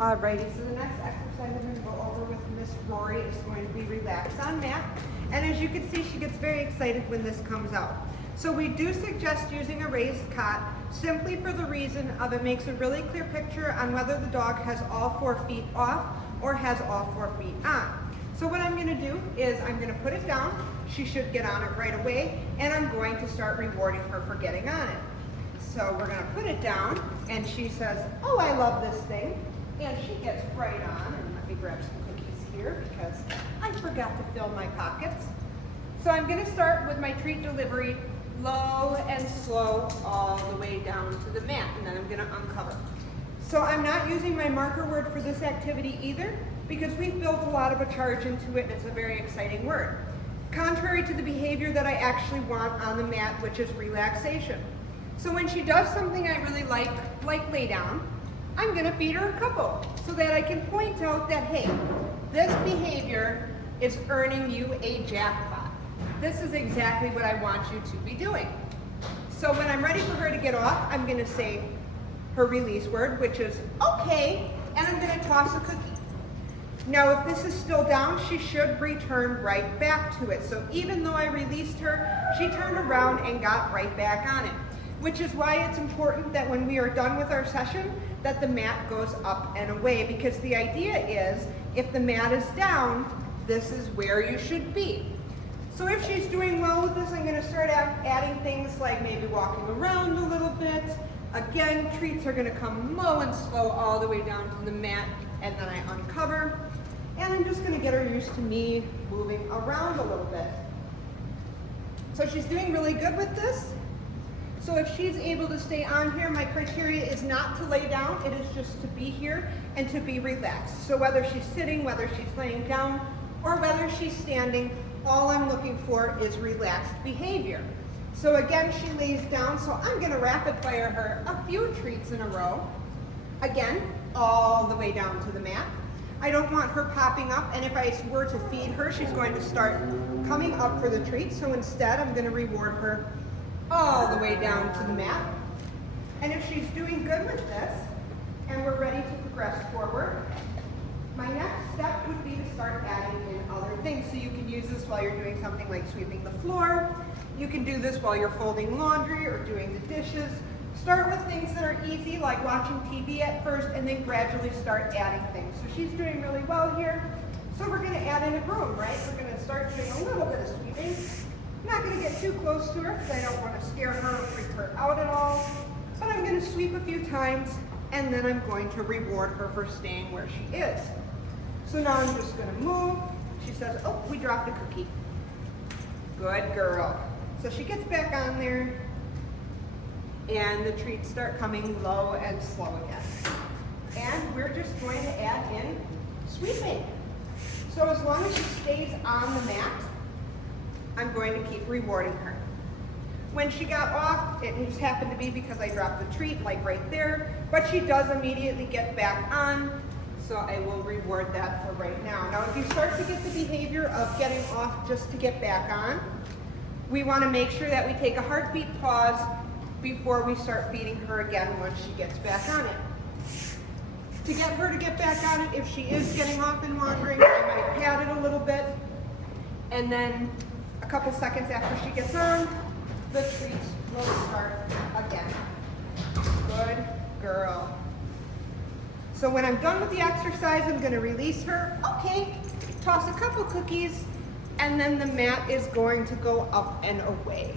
Alrighty, so the next exercise I'm going to go over with Miss Rory is going to be relax on mat. And as you can see, she gets very excited when this comes out. So we do suggest using a raised cot simply for the reason of it makes a really clear picture on whether the dog has all 4 feet off or has all 4 feet on. So what I'm going to do is I'm going to put it down. She should get on it right away, and I'm going to start rewarding her for getting on it. So we're going to put it down, and she says, "Oh, I love this thing." And she gets right on, and let me grab some cookies here because I forgot to fill my pockets. So I'm going to start with my treat delivery low and slow all the way down to the mat, and then I'm going to uncover. So I'm not using my marker word for this activity either because we've built a lot of a charge into it, and it's a very exciting word. Contrary to the behavior that I actually want on the mat, which is relaxation. So when she does something I really like lay down, I'm going to feed her a couple so that I can point out that, hey, this behavior is earning you a jackpot. This is exactly what I want you to be doing. So when I'm ready for her to get off, I'm going to say her release word, which is okay, and I'm going to toss a cookie. Now, if this is still down, she should return right back to it. So even though I released her, she turned around and got right back on it, which is why it's important that when we are done with our session, that the mat goes up and away, because the idea is if the mat is down, this is where you should be. So if she's doing well with this, I'm going to start adding things like maybe walking around a little bit. Again, treats are going to come low and slow all the way down to the mat, and then I uncover. And I'm just going to get her used to me moving around a little bit. So she's doing really good with this. So if she's able to stay on here, my criteria is not to lay down, it is just to be here and to be relaxed. So whether she's sitting, whether she's laying down, or whether she's standing, all I'm looking for is relaxed behavior. So again, she lays down, so I'm going to rapid fire her a few treats in a row. Again, all the way down to the mat. I don't want her popping up, and if I were to feed her, she's going to start coming up for the treat. So instead, I'm going to reward her all the way down to the mat. And if she's doing good with this, and we're ready to progress forward, my next step would be to start adding in other things. So you can use this while you're doing something like sweeping the floor. You can do this while you're folding laundry or doing the dishes. Start with things that are easy, like watching TV at first, and then gradually start adding things. So she's doing really well here. So we're going to add in a broom, right? We're going to start doing a little bit of sweeping. I'm not going to get too close to her because I don't want to scare her or freak her out at all. But I'm going to sweep a few times, and then I'm going to reward her for staying where she is. So now I'm just going to move. She says, "Oh, we dropped a cookie." Good girl. So she gets back on there, and the treats start coming low and slow again. And we're just going to add in sweeping. So as long as she stays on the mat, I'm going to keep rewarding her. When she got off, it just happened to be because I dropped the treat, like right there, but she does immediately get back on, so I will reward that for right now. Now, if you start to get the behavior of getting off just to get back on, we want to make sure that we take a heartbeat pause before we start feeding her again once she gets back on it. To get her to get back on it, if she is getting off and wandering, I might pat it a little bit, and then a couple seconds after she gets on, the treats will start again. Good girl. So when I'm done with the exercise, I'm going to release her. Okay, toss a couple cookies, and then the mat is going to go up and away.